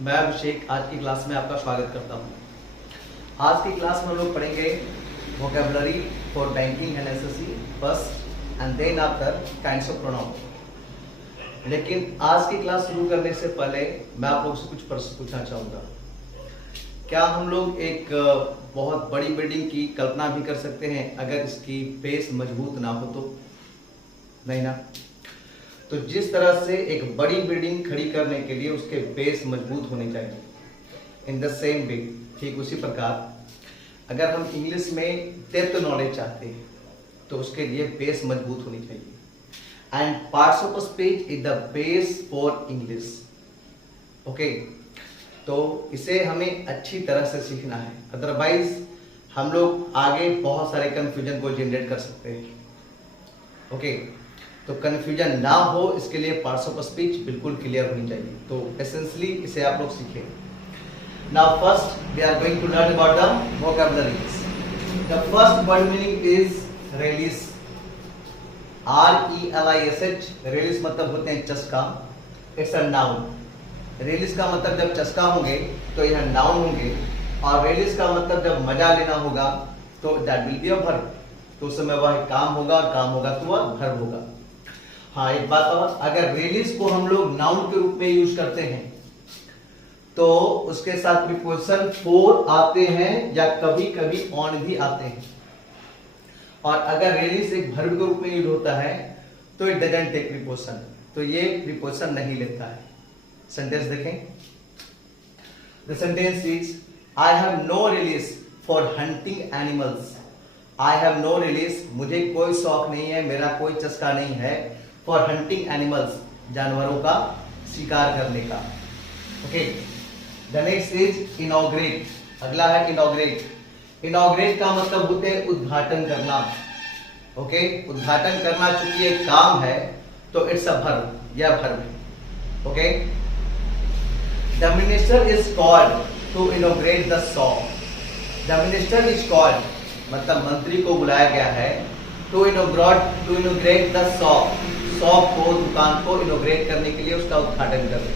मैं अभिषेक आज की क्लास में आपका स्वागत करता हूँ। आज की क्लास में हम लोग पढ़ेंगे vocabulary for banking and SSC first and then after kinds of pronoun. लेकिन आज की क्लास शुरू करने से पहले मैं आप लोगों से कुछ प्रश्न पूछना चाहूँगा। क्या हम लोग एक बहुत बड़ी बिल्डिंग की कल्पना भी कर सकते हैं अगर इसकी बेस मजबूत ना हो तो? नहीं ना। तो जिस तरह से एक बड़ी बिल्डिंग खड़ी करने के लिए उसके बेस मजबूत होने चाहिए, इन द सेम वे ठीक उसी प्रकार अगर हम इंग्लिश में डेप्थ नॉलेज चाहते हैं तो उसके लिए बेस मजबूत होनी चाहिए। And parts of speech is the base for English. Okay, तो इसे हमें अच्छी तरह से सीखना है, अदरवाइज हम लोग आगे बहुत सारे कंफ्यूजन को जनरेट कर सकते हैं। ओके, तो कंफ्यूजन ना हो इसके लिए पार्ट्स ऑफ स्पीच बिल्कुल क्लियर होनी चाहिए। तो एसेंशियली इसे आप लोग सीखें। Now first we are going to learn about the vocabularies. The first word meaning is relish. RELISH। Relish मतलब होते हैं चस्का। It's a noun. रिलीज का मतलब जब चस्का होंगे तो यह नाउन होंगे, और रिलीज का मतलब जब मजा लेना होगा तो that will be a verb. तो उस समय वह काम होगा, काम होगा तो वह वर्ब होगा। हाँ, एक बात और, अगर रिलीज को हम लोग नाउन के रूप में यूज करते हैं तो उसके साथ प्रीपोजिशन फॉर आते हैं या कभी कभी ऑन भी आते हैं। और अगर रिलीज एक वर्ब के रूप में यूज होता है तो इट डजंट टेक प्रीपोजिशन, तो ये प्रीपोजिशन नहीं लेता है। सेंटेंस देखें। The sentence is I have no relish for hunting animals. I have no relish, मुझे कोई शौक नहीं है, मेरा कोई चस्का नहीं है, फॉर हंटिंग एनिमल्स, जानवरों का शिकार करने का। Okay, the next is inaugurate. अगला है इनॉग्रेट। इनॉग्रेट का मतलब होते हैं उद्घाटन करना। ओके, उद्घाटन करना चूंकि एक काम है तो इट्स अ वर्ब, यह वर्ब है। Okay, the minister is called to inaugurate the shop. The minister is called मतलब मंत्री को बुलाया गया है to inaugurate the shop, shop को, दुकान को इनॉग्रेट करने के लिए उसका उद्घाटन करना।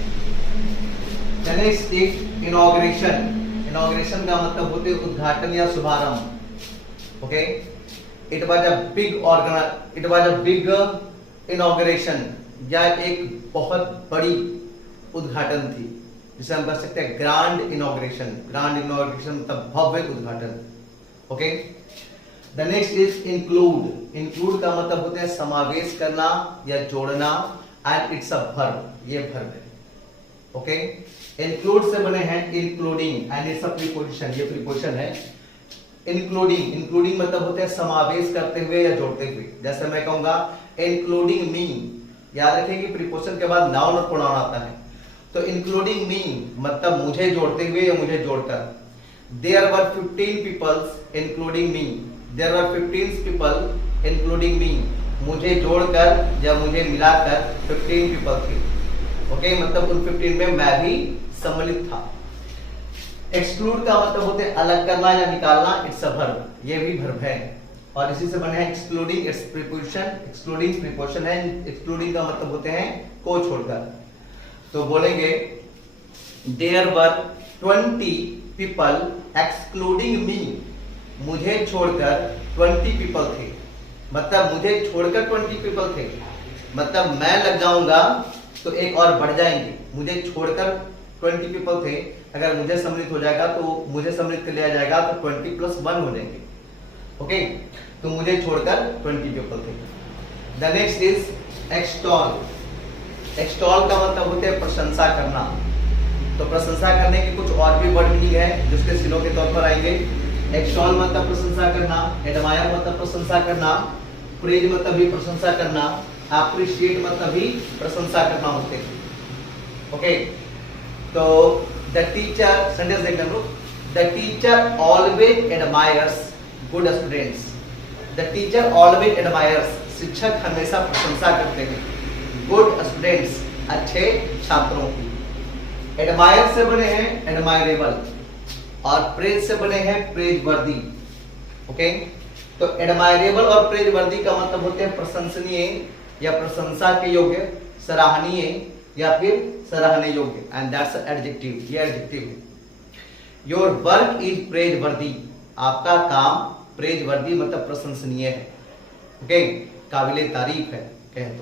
The next is inauguration. Inauguration का मतलब होते हैं उद्घाटन या शुभारंभ। Okay, it was a big inauguration, या एक बहुत बड़ी उद्घाटन थी, जिसे हम कह सकते हैं ग्रांड इनॉग्रेशन। ग्रांड इनॉग्रेशन मतलब भव्य उद्घाटन। Okay, the next is include. Include का मतलब होता है समावेश करना या जोड़ना, एंड इट्स अ वर्ब, ये वर्ब है। ओके, इंक्लूड से बने हैं including, and it's a preposition, ये प्रीपोजिशन है। इंक्लूडिंग, इंक्लूडिंग मतलब होता है समावेश करते हुए या जोड़ते हुए। जैसे मैं कहूंगा इंक्लूडिंग मी, याद रखें कि प्रीपोजिशन के बाद नाउन और प्रोनाउन आता है। तो इंक्लूडिंग मी मतलब मुझे जोड़ते हुए या मुझे जोड़कर। There were 15 people including me. There were 15 people including me. मुझे जोड़कर या मुझे मिलाकर 15 people थे। ओके, मतलब उन 15 में मैं भी सम्मिलित था। एक्सक्लूड का मतलब होते हैं अलग करना या निकालना, इट्स अ वर्ब, ये भी वर्ब है। और इसी से बने हैं excluding, it's preposition. Excluding preposition है। एक्सक्लूडिंग का मतलब होते हैं को छोड़कर। तो बोलेंगे देयर वर 20 पीपल एक्सक्लूडिंग मी, मुझे छोड़कर 20 पीपल थे। मतलब मुझे छोड़कर 20 पीपल थे, मतलब मैं लग जाऊंगा तो एक और बढ़ जाएंगे। मुझे छोड़कर 20 पीपल थे, अगर मुझे सम्मिलित हो जाएगा तो मुझे सम्मिलित कर लिया जाएगा तो 20 + 1 हो जाएंगे। ओके, तो मुझे छोड़कर 20 पीपल थे। The next is extol. Extol का मतलब होते हैं प्रशंसा करना। तो प्रशंसा करने के कुछ और भी वर्ड मीनिंग है जिसके सिनों के तौर पर आएंगे। एक्सटॉल मतलब प्रशंसा करना, एडमायर मतलब प्रशंसा करना, प्रेज मतलब भी प्रशंसा करना, अप्रिशिएट मतलब भी प्रशंसा करना होते हैं। ओके, तो द टीचर, सेंटेंस देखते हैं लोग। The teacher always admires good students. The teacher always admires, शिक्षक हमेशा प्रशंसा करते हैं गुड स्टूडेंट्स, अच्छे छात्रों की। एडमायर से बने हैं एडमायरेबल, और प्रेज से बने हैं प्रेजवर्दी। ओके, तो एडमायरेबल और प्रेजवर्दी का मतलब होते हैं प्रशंसनीय या प्रशंसा के योग्य, सराहनीय, या फिर सराहने योग्य, एंड दैट्स एडजेक्टिव, ये एडजेक्टिव है। योर वर्क इज प्रेज वर्दी, आपका काम प्रेज वर्दी मतलब प्रशंसनीय है, ओके, काबिले तारीफ है कह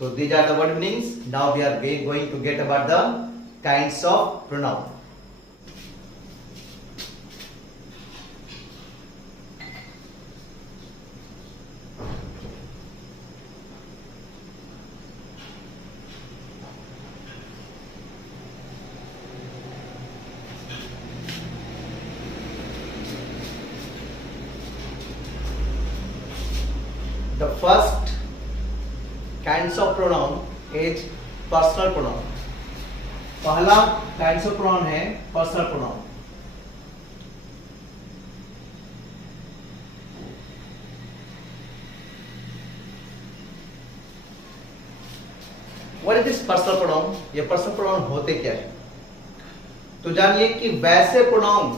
तो these are the word meanings. Now we are going to get about the kinds of pronoun. The first kinds of pronoun is personal pronoun. पहला kinds of pronoun है personal pronoun. What is this personal pronoun? ये personal pronoun होते क्या है? तो जानिए कि वैसे pronoun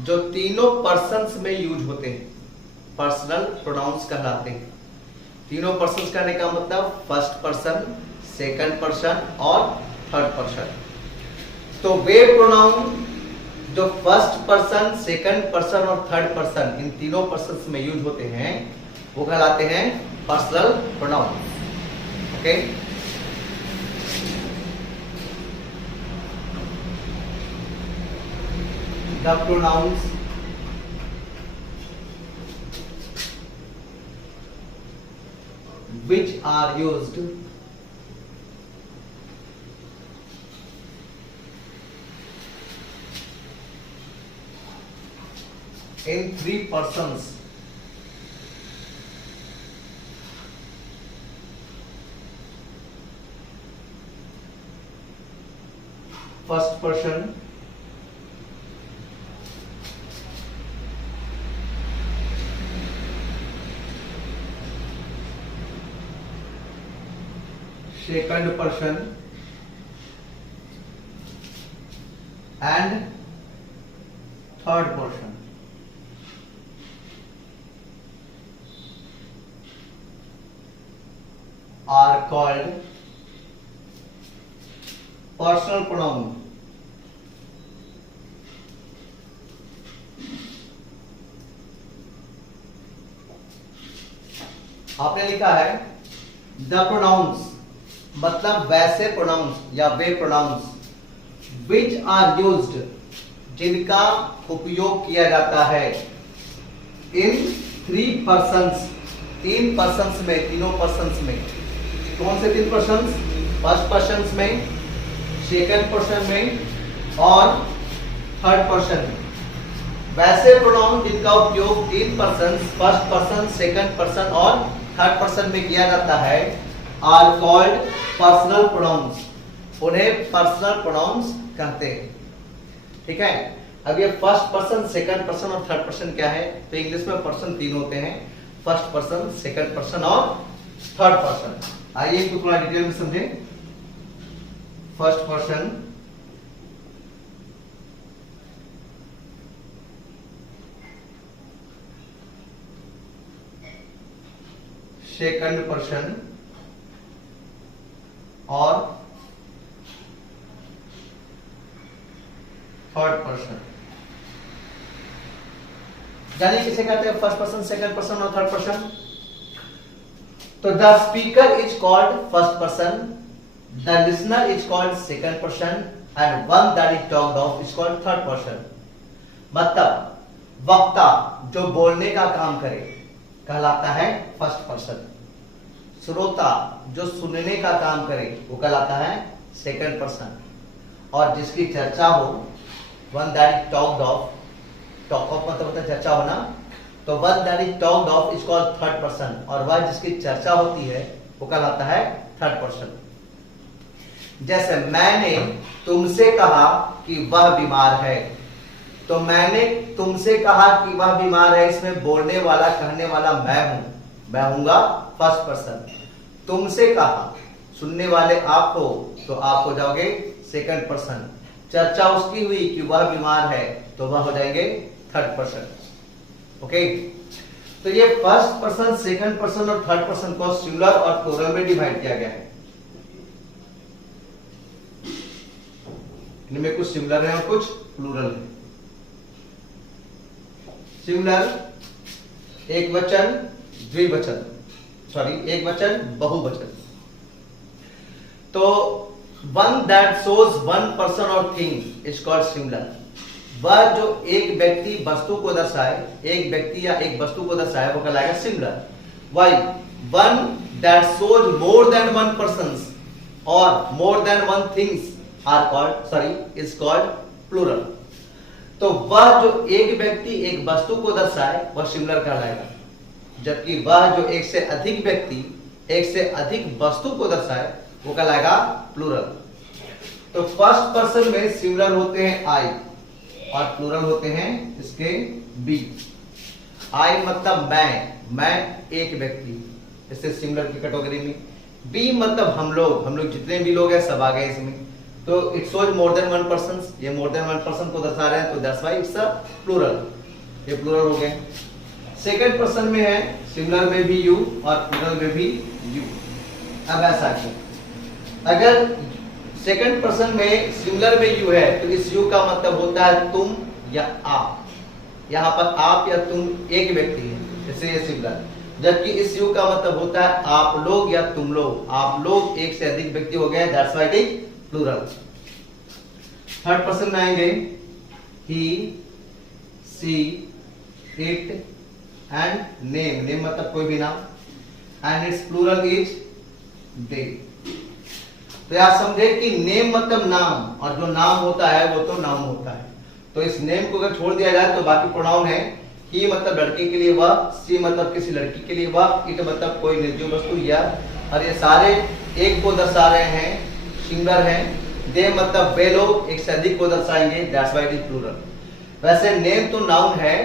जो तीनों persons में यूज होते हैं पर्सनल प्रोनाउंस कहलाते हैं। तीनों पर्सन्स कहने का मतलब फर्स्ट पर्सन, सेकंड पर्सन और थर्ड पर्सन। तो वे प्रोनाउन जो फर्स्ट पर्सन, सेकंड पर्सन और थर्ड पर्सन इन तीनों पर्सन्स में यूज होते हैं वो कहलाते हैं personal pronoun, okay. The pronounce which are used in three persons first person, second person and third person are called personal pronoun. आपने लिखा है द प्रोनाउंस मतलब वैसे प्रोनाउंस या वे प्रोनाउंस विच आर यूज्ड जिनका उपयोग किया जाता है इन थ्री पर्सन्स, तीन पर्सन्स में, तीनों पर्सन्स में। कौन से तीन पर्सन्स? फर्स्ट पर्सन्स में, सेकंड पर्सन में और थर्ड पर्सन में। वैसे प्रोनाउन जिनका उपयोग तीन persons, first person, second person और थर्ड पर्सन में किया जाता है आर कॉल्ड पर्सनल प्रोनाउंस, उन्हें पर्सनल प्रोनाउंस कहते हैं, ठीक है। अब ये फर्स्ट पर्सन, सेकंड पर्सन और थर्ड पर्सन क्या है? तो इंग्लिश में पर्सन तीन होते हैं, फर्स्ट पर्सन, सेकंड पर्सन और थर्ड पर्सन। आइए इसको थोड़ा डिटेल में समझें। फर्स्ट पर्सन, सेकंड पर्सन और थर्ड पर्सन। जानिए किसे कहते हैं फर्स्ट पर्सन, सेकंड पर्सन और थर्ड पर्सन? तो the speaker is called first person, the listener is called second person and one that is talked of is called third person. मतलब वक्ता जो बोलने का काम करे कहलाता है फर्स्ट पर्सन, श्रोता जो सुनने का काम करे वो कहलाता है सेकंड पर्सन, और जिसकी चर्चा हो one that is talked of, talk of मतलब होता है चर्चा होना, तो one that is talked of is called third person, और वह जिसकी चर्चा होती है वो कहलाता है थर्ड पर्सन। जैसे मैंने तुमसे कहा कि वह बीमार है, तो मैंने तुमसे कहा कि वह बीमार है, इसमें बोलने वाला, कहने वाला मैं हूं, मैं हूंगा फर्स्ट पर्सन। तुमसे कहा, सुनने वाले आप हो तो आप हो जाओगे सेकंड पर्सन। चर्चा उसकी हुई कि वह बीमार है तो वह हो जाएंगे थर्ड पर्सन, ओके। तो ये फर्स्ट पर्सन, सेकंड पर्सन और थर्ड पर्सन को सिंगुलर और प्लूरल में डिवाइड किया गया है। इनमें कुछ सिमिलर है और कुछ प्लूरल है। सिमिलर एक वचन, द्विवचन, सॉरी एक वचन, बहुवचन। तो one that shows one person और थिंग इज कॉल्ड सिमिलर। वह जो एक व्यक्ति वस्तु को दर्शाए, एक व्यक्ति या एक वस्तु को दर्शाए, वो कहलाएगा similar. Why one that shows more than one persons और more than one things are called, sorry is called plural. तो वह जो एक व्यक्ति एक वस्तु को दर्शाए वह सिमिलर कहलाएगा, जबकि वह जो एक से अधिक व्यक्ति एक से अधिक वस्तु को दर्शाए वो कहलाएगा प्लूरल। तो फर्स्ट पर्सन में सिमिलर होते हैं आई और प्लूरल होते हैं इसके बी। आई मतलब मैं एक व्यक्ति, इससे सिमिलर की कैटेगरी में। बी मतलब हम लोग जितने भी लोग हैं सब आ गए इसमें। तो it shows more than one person, ये मोर देन वन पर्सन को दर्शा रहे हैं, तो that's why it's a plural, ये प्लूरल हो गए। सेकंड पर्सन में है सिमिलर में भी यू और प्लूरल में भी यू। अब ऐसा क्यों? अगर सेकंड पर्सन में सिमिलर में यू है तो इस यू का मतलब होता है तुम या आप। यहां पर आप या तुम एक व्यक्ति है, जैसे ये सिमिलर। जबकि इस यू का मतलब होता है आप लोग या तुम लोग, आप लोग एक से अधिक व्यक्ति हो गए, that's why it is plural. Third person में आएंगे he, she, it and name. Name मतलब कोई भी नाम, and it's plural is they. तो आप समझे कि नेम मतलब नाम, और जो नाम होता है वो तो नाम होता है। तो इस नेम को अगर छोड़ दिया जाए तो बाकी प्रोनाउन है ही मतलब लड़के के लिए वह, सी मतलब किसी लड़की के लिए वह, इट मतलब कोई निर्जीव वस्तु या, और ये सारे एक को दर्शा रहे हैं, सिंगुलर हैं। दे मतलब वे लोग एक से अधिक को दर्शाएंगे, that's why it is plural. वैसे नेम तो नाउन है,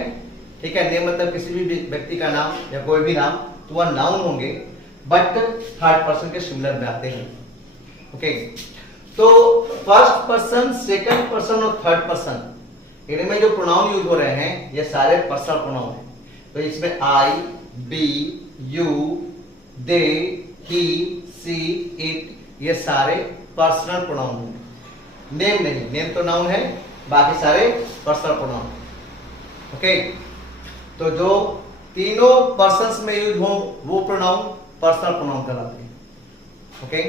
ठीक है, नेम मतलब किसी भी व्यक्ति का नाम या कोई भी नाम, तो वह नाउन होंगे, बट थर्ड पर्सन के सिमिलर में आते हैं। ओके, तो फर्स्ट पर्सन, सेकंड पर्सन और थर्ड पर्सन, इनमें जो प्रोनाउन यूज हो रहे हैं ये सारे पर्सनल प्रोनाउन हैं। तो इसमें I, we, you, they, he, she, it, ये सारे पर्सनल प्रोनाउन हैं। नेम नहीं, नेम तो नाउन है, बाकी सारे पर्सनल प्रोनाउन। ओके, तो जो तीनों पर्सन्स में यूज हो वो प्रोनाउन पर्सनल प्रोनाउन कहलाते हैं। ओके,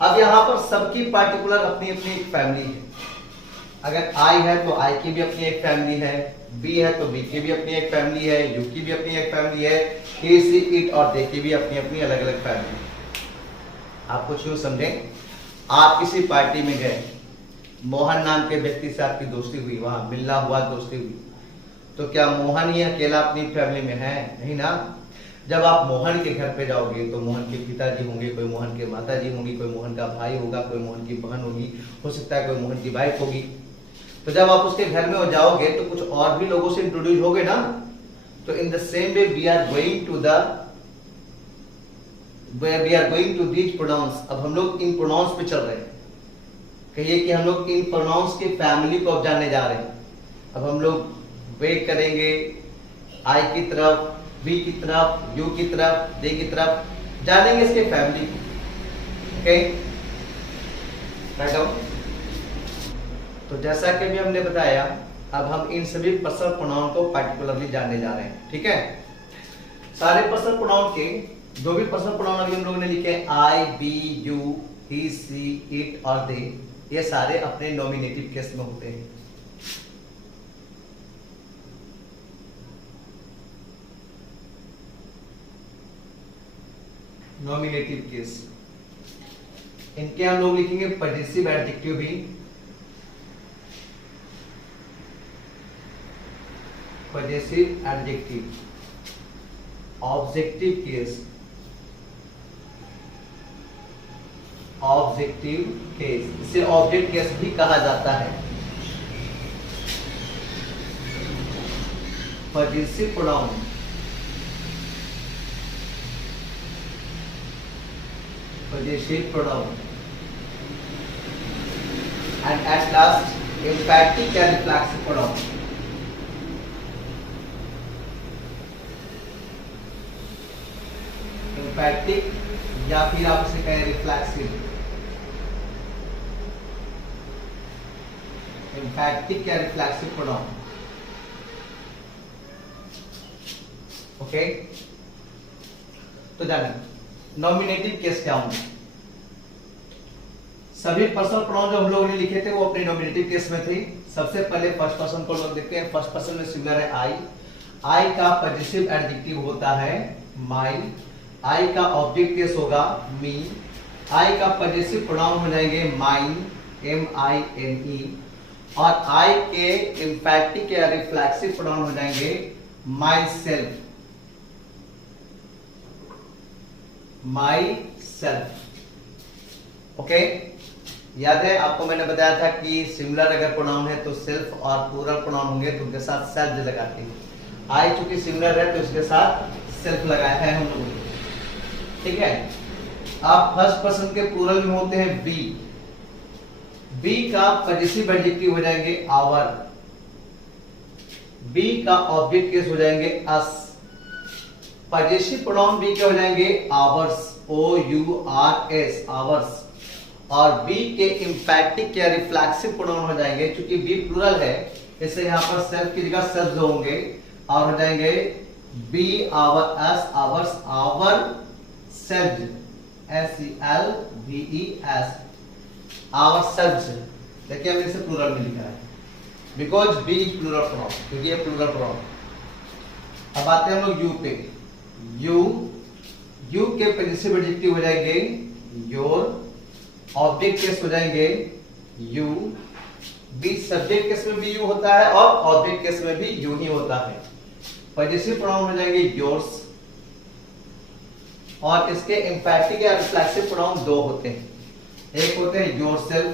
अब यहां पर सबकी पार्टिकुलर अपनी अपनी एक फैमिली है। अगर आई है तो आई की भी अपनी एक फैमिली है, बी है तो बी की भी अपनी एक फैमिली है, यू की भी अपनी एक फैमिली है, ही, सी, इट और दे की भी अपनी अपनी अलग अलग फैमिली है। आप कुछ यूं समझें, आप किसी पार्टी में गए, मोहन नाम के व्यक्ति से आपकी दोस्ती हुई, वहां मिलना हुआ, दोस्ती हुई, तो क्या मोहन ही अकेला अपनी फैमिली में है? नहीं ना। जब आप मोहन के घर पे जाओगे तो मोहन के पिताजी होंगे, कोई मोहन के माताजी होंगी, कोई मोहन का भाई होगा, कोई मोहन की बहन होगी, हो सकता है कोई मोहन की वाइफ होगी। तो जब आप उसके घर में जाओगे तो कुछ और भी लोगों से इंट्रोड्यूस होगे ना। तो in the same way we are going to these pronouns. अब हम लोग इन प्रोनाउंस पे चल रहे हैं। कहिए कि हम लोग इन प्रोनाउंस की फैमिली को अब जानने जा रहे हैं। अब हम लोग वेट करेंगे आई की तरफ, बी की तरफ, यू की तरफ, दे की तरफ, जानेंगे इसके फैमिली को। Okay, right out. तो जैसा कि अभी हमने बताया, अब हम इन सभी पर्सनल प्रोनाउन को पार्टिकुलरली जानने जा रहे हैं। ठीक है, सारे पर्सनल प्रोनाउन के जो भी पर्सनल प्रोनाउन अभी हम लोगों ने लिखे, I, we, you, he, she, it और दे, ये सारे अपने नॉमिनेटिव केस में होते हैं। नॉमिनेटिव केस, इनके हम लोग लिखेंगे पजेसिव एडजेक्टिव भी, possessive adjective, objective case, objective case, इसे ऑब्जेक्ट केस भी कहा जाता है। Possessive pronoun, possessive pronoun, and at last emphatic and reflexive pronoun. emphatic या फिर आप इसे कहें रिफ्लेक्सिव। एम्फैटिक या रिफ्लेक्सिव प्रोनाउन। ओके, तो जानिए नॉमिनेटिव केस क्या होंगे। सभी पर्सनल प्रोनाउन जो हम लोगों ने लिखे थे वो अपने नॉमिनेटिव केस में थे। सबसे पहले फर्स्ट पर्सन को लोग देखते हैं। फर्स्ट पर्सन में सिमिलर है आई। आई का पॉजिटिव एडजेक्टिव होता है माई। आई का ऑब्जेक्ट केस होगा मी। आई का पॉजिटिव प्रोनाउन हो जाएंगे माइन, MINE। और आई के एम्फैटिक या रिफ्लेक्सिव प्रोनाउन हो जाएंगे my self, my self. Okay, याद है आपको मैंने बताया था कि सिमिलर अगर प्रोनाउन है तो सेल्फ और प्लूरल प्रोनाउन होंगे तो उनके साथ सेल्फ लगाते हैं। आई चूंकि सिमिलर है तो इसके साथ सेल्फ लगाया है हम लोगों ने, ठीक है। आप फर्स्ट पर्सन के प्लूरल में होते हैं बी। बी का पॉजिटिव एडजेक्टिव हो जाएंगे आवर। बी का ऑब्जेक्ट केस हो जाएंगे अस। पॉजिटिव प्रोनाउन बी के हो जाएंगे आवर्स, OURS, आवर्स। और बी के एम्फैटिक या रिफ्लेक्सिव प्रोनाउन हो जाएंगे, क्योंकि बी प्लूरल है इससे यहाँ पर सेल्फ की जगह सेल्फ होंगे और हो जाएंगे we our, us ours, our self, SELVES, our self. देखिए हमने इसे प्लूरल में लिखा है because we is plural pronoun, क्योंकि ये प्लूरल प्रोनाउन। अब आते हैं हम लोग यू पे। यू के पॉजिटिव एडजेक्टिव हो जाएंगे योर। ऑब्जेक्ट केस हो जाएंगे यू। बी सब्जेक्ट केस में भी यू होता है और ऑब्जेक्ट केस में भी यू ही होता है। पॉजिटिव प्रोनाउन हो जाएंगे योर्स। और इसके एम्फैटिक या रिफ्लेक्सिव प्रोनाउन दो होते हैं। एक होते हैं योरसेल्फ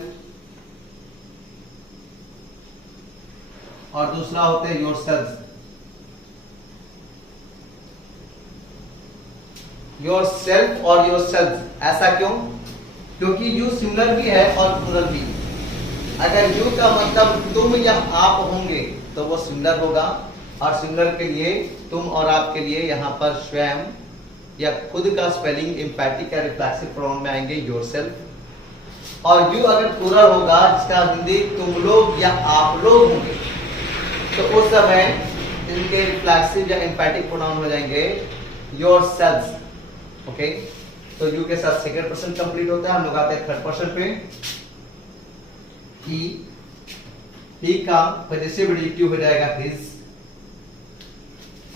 और दूसरा होते हैं योरसेल्व्स। योरसेल्फ और योरसेल्व्स, ऐसा क्यों? क्योंकि यू सिमिलर भी है और प्लूरल भी। अगर यू का मतलब तुम या आप होंगे तो वो सिमिलर होगा, और सिमिलर के लिए तुम और आप के लिए यहाँ पर स्वयं या खुद का स्पेलिंग एम्फैटिक या रिफ्लेक्सिव प्रोनाउन में आएंगे योरसेल्फ। और यू अगर प्लूरल होगा जिसका हिंदी तुम लोग या आप लोग होंगे तो उस समय इनके रिफ्लेक्सिव या एम्फैटिक प्रोनाउन हो जाएंगे योरसेल्व्स। ओके, तो यू के साथ सेकंड पर्सन कंप्लीट होता है। हम लोग आते हैं थर्ड पर्सन पे। ही का पॉजिटिव एडजेक्टिव हो जाएगा हिज।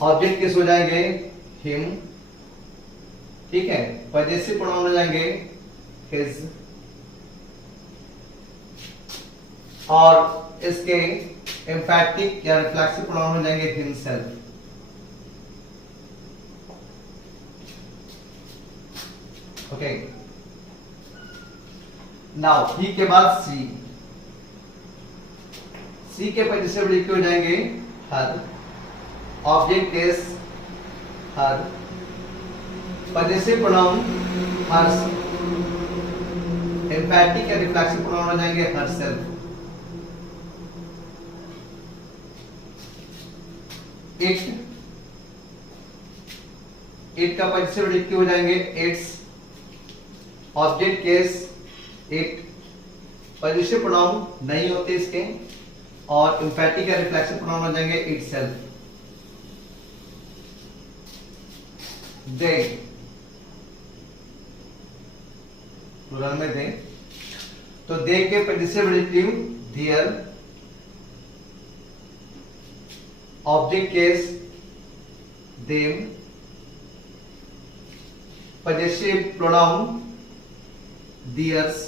ऑब्जेक्ट किस हो जाएंगे हिम, ठीक है। पॉजिटिव प्रोनाउन हो जाएंगे हिज। और इसके एम्फैटिक या रिफ्लेक्सिव प्रोनाउन हो जाएंगे हिमसेल्फ। ओके, नाउ ही के बाद सी। सी के पॉजिटिव एडजेक्टिव हो जाएंगे her. Object is her. Positive pronoun hers. Emphatic या रिफ्लेक्सिव प्रोनाउन हो जाएंगे हरसेल्फ। इट का पॉजिटिव एडजेक्टिव हो जाएंगे its. Object case it. Positive pronoun नहीं होते इसके, और एम्फैटिक या रिफ्लेक्सिव प्रोनाउन हो जाएंगे इटसेल्फ। दे, प्लूरल में दे, तो दे के positive adjective their. Object case them. Positive pronoun theirs।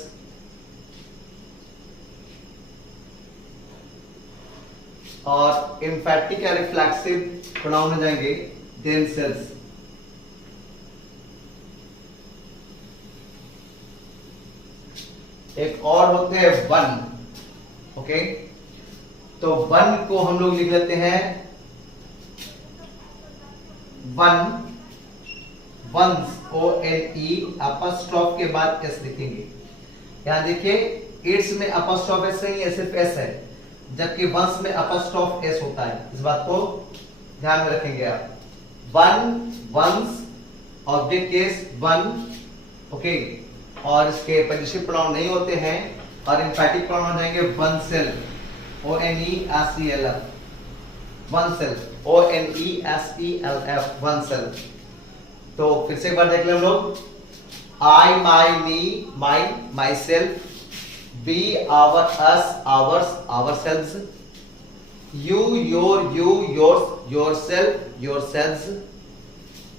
और एम्फैटिक या रिफ्लेक्सिव प्रोनाउन हो जाएंगे themselves। एक और होते हैं वन। ओके, तो वन को हम लोग लिख लेते हैं वन, वंस, ONE, अपॉस्ट्रोफ के बाद एस लिखेंगे। यहां देखिए इट्स में अपॉस्ट्रोफ एस नहीं है, सिर्फ एस है, जबकि वंस में अपॉस्ट्रोफ एस होता है। इस बात को ध्यान में रखेंगे आप। One, ones, object case one, okay, और इसके पॉजिटिव प्रोनाउन नहीं होते हैं, और एम्फैटिक प्रोनाउन हो जाएंगे oneself. ONESELF, oneself, ONESELF, oneself. तो फिर से एक बार देख ले हम लोग, I, my, me, mine, myself, we, our, us, ours, ourselves, you, your, you, yours, your self, yourselves,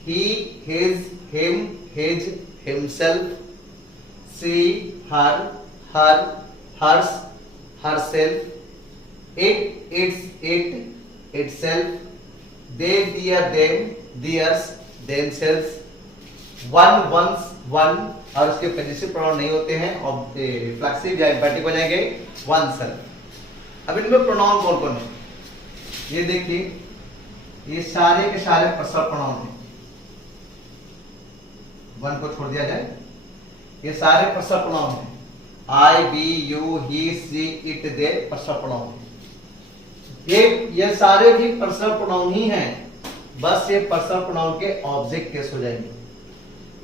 he, his, him, his, himself, she, her, her, hers, herself, it, its, it, itself, they, their, them, theirs, themselves, one, one's, one, और उसके positive pronoun नहीं होते हैं और reflexive या एम्फैटिक हो जाएंगे, one self. अब इनमें प्रोनाउन कौन कौन है ये देखिए, ये सारे के सारे पर्सनल प्रोनाउन हैं, वन को छोड़ दिया जाए, ये सारे पर्सनल प्रोनाउन हैं, I, we, you, he, she, it, they, personal pronoun है। ये सारे भी पर्सनल प्रोनाउन ही हैं, बस ये पर्सनल प्रोनाउन के ऑब्जेक्ट केस हो जाएंगे,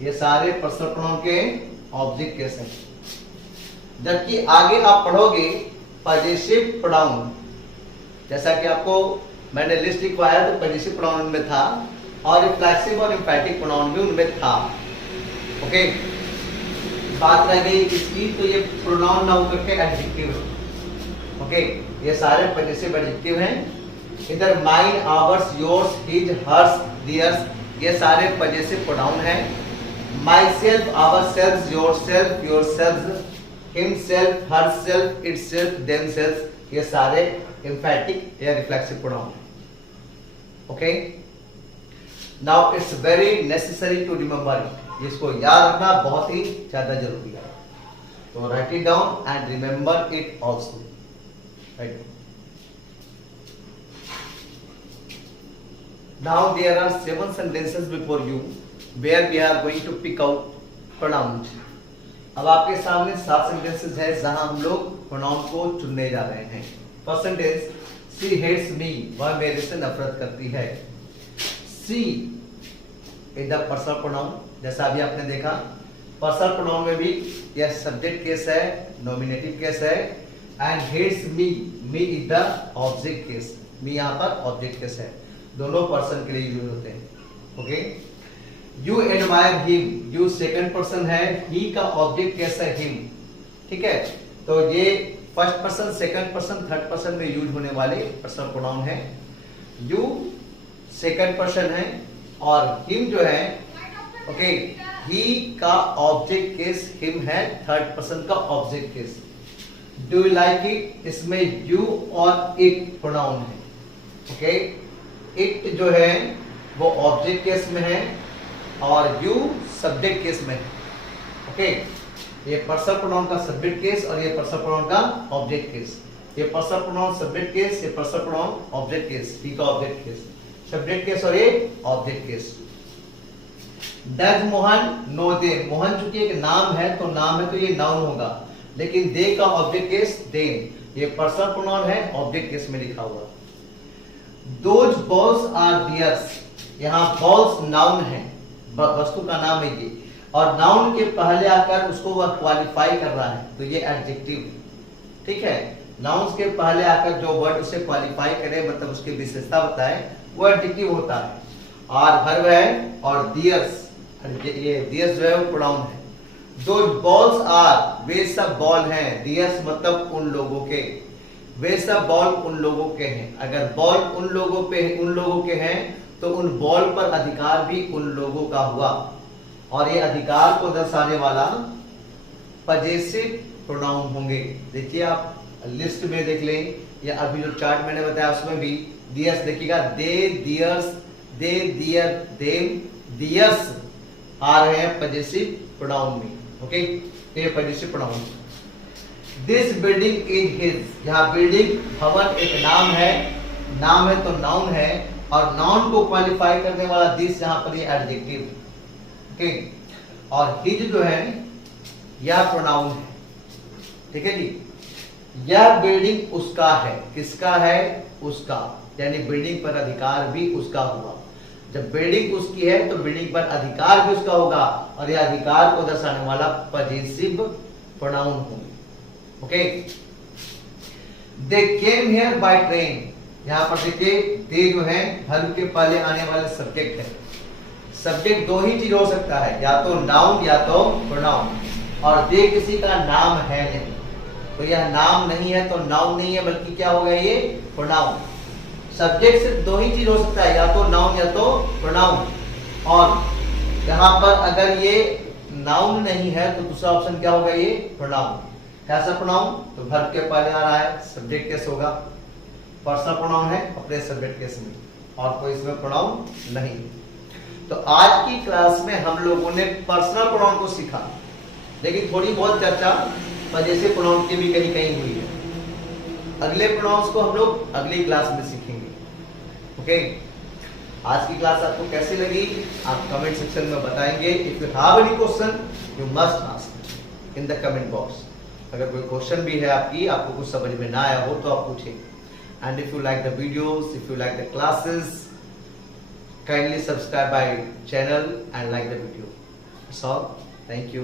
ये सारे पर्सनल प्रोनाउन के ऑब्जेक्ट केस हैं। जबकि आगे आप पढ़ोगे पॉजिटिव प्रोनाउन, जैसा कि आपको मैंने लिस्ट लिखवाया तो पॉजिटिव प्रोनाउन में था और रिफ्लेक्सिव और एम्फैटिक प्रोनाउन भी उनमें था। ओके, बात रह गई इसकी, तो ये प्रोनाउन ना होकर के एडजेक्टिव है। ओके, ये सारे पॉजिटिव एडजेक्टिव हैं। इधर mine, ours, yours, his, hers, theirs, ये सारे पॉजिटिव प्रोनाउन हैं। My self, our self, your self, your self, him self, her self, it self, them self, ये सारे एम्फैटिक या रिफ्लेक्सिव प्रोनाउन हैं। Okay, now it's very necessary to remember it, इसको याद रखना बहुत ही ज्यादा जरूरी है। तो write it down and remember it also. Right, now there are 7 sentences before you where we are going to pick out pronoun. अब आपके सामने 7 सेंटेंसेस है जहां हम लोग प्रोनाउन को चुनने जा रहे हैं। First sentence, she hates me, वह मेरे से नफरत करती है। She is the personal pronoun, जैसा अभी आपने देखा पर्सनल प्रोनाउन में भी यह सब्जेक्ट केस है, नॉमिनेटिव केस है, and hates me, me is the object case, me यहाँ पर ऑब्जेक्ट केस है, दोनों पर्सन के लिए यूज होते हैं। Okay, you admire him, you second person है, ही का ऑब्जेक्ट केस है हिम। ठीक है, तो ये first person, second person, third person में यूज होने वाले पर्सनल प्रोनाउन है। यू सेकंड पर्सन है और हिम जो है, ओके, ही का ऑब्जेक्ट केस हिम है, थर्ड पर्सन का object case. Do you like it, इसमें यू और इट प्रोनाउन है। ओके, इट जो है वो ऑब्जेक्ट केस में है और यू सब्जेक्ट केस में है। ओके, ये पर्सनल प्रोनाउन का सब्जेक्ट केस और ये पर्सनल प्रोनाउन का ऑब्जेक्ट केस। ये पर्सनल प्रोनाउन सब्जेक्ट केस, ये personal pronoun object case, he का ऑब्जेक्ट केस, सब्जेक्ट केस और ये object case. Does Mohan know they, Mohan चूंकि एक नाम है तो नाम है तो ये नाउन होगा, लेकिन दे का ऑब्जेक्ट केस देम, ये पर्सनल प्रोनाउन है, ऑब्जेक्ट केस में लिखा हुआ। दोज बॉल्स आर डियर्स, यहाँ बॉल्स नाउन है, वस्तु का नाम है ये, और नाउन के पहले आकर उसको वह क्वालिफाई कर रहा है तो ये एडजेक्टिव। ठीक है, नाउन्स के पहले आकर जो वर्ड उसे क्वालिफाई करे, मतलब उसकी विशेषता बताए, वो एडजेक्टिव होता है। आर वर्ब है और दियर्स, ये दियर्स जो है वो प्रोनाउन है। दो बॉल्स आर, वे सब बॉल हैं, दियर्स मतलब उन लोगों के, वे सब बॉल उन लोगों के हैं। अगर बॉल उन लोगों के हैं तो उन बॉल पर अधिकार भी उन लोगों का हुआ, और ये अधिकार को दर्शाने वाला पजेसिव प्रोनाउन होंगे। देखिए आप लिस्ट में देख लें या अभी जो चार्ट मैंने बताया उसमें भी दियर्स देखिएगा, दे, दियर्स, दे, दियर, देम, दियर्स आ रहे हैं पजेसिव प्रोनाउन में। ओके, ये possessive pronoun. This building is his, यहाँ बिल्डिंग भवन एक नाम है तो नाउन है, और नाउन को क्वालिफाई करने वाला दिस यहाँ पर ये एडजेक्टिव। ओके, और हिज जो है यह प्रोनाउन है। ठीक है जी, यह बिल्डिंग उसका है, किसका है? उसका, यानी बिल्डिंग पर अधिकार भी उसका हुआ। जब बिल्डिंग उसकी है तो बिल्डिंग पर अधिकार भी उसका होगा, और यह अधिकार को दर्शाने वाला पजेसिव प्रोनाउन होंगे। Okay, they came here by train. यहाँ पर देखिए दे जो है वर्ब के पहले आने वाले सब्जेक्ट है। सब्जेक्ट दो ही चीज हो सकता है, या तो नाउन या तो प्रोनाउन, और दे किसी का नाम है नहीं, तो यह नाम नहीं है तो नाउन नहीं है, बल्कि क्या होगा ये प्रोनाउन। सब्जेक्ट सिर्फ दो ही चीज हो सकता है, या तो नाउन या तो प्रोनाउन, और यहाँ पर अगर ये नाउन नहीं है तो दूसरा ऑप्शन क्या होगा ये प्रोनाउन। कैसा प्रोनाउन? तो वर्ब के पहले आ रहा है, सब्जेक्ट केस होगा, पर्सनल प्रोनाउन है अपने सब्जेक्ट केस में, और कोई इसमें प्रोनाउन नहीं। तो आज की क्लास में हम लोगों ने पर्सनल प्रोनाउन को सीखा, लेकिन थोड़ी बहुत चर्चा वजह प्रोनाउन की भी कहीं कहीं हुई है। अगले प्रोनाउंस को हम लोग अगली क्लास में सीखेंगे। ओके, आज की क्लास आपको कैसी लगी आप कमेंट सेक्शन में बताएंगे। If you have any question you must ask in the comment box. अगर कोई क्वेश्चन भी है आपको कुछ समझ में ना आया हो तो आप पूछें। And if you like the videos, if you like the classes, kindly subscribe my channel and like the video. That's all. Thank you.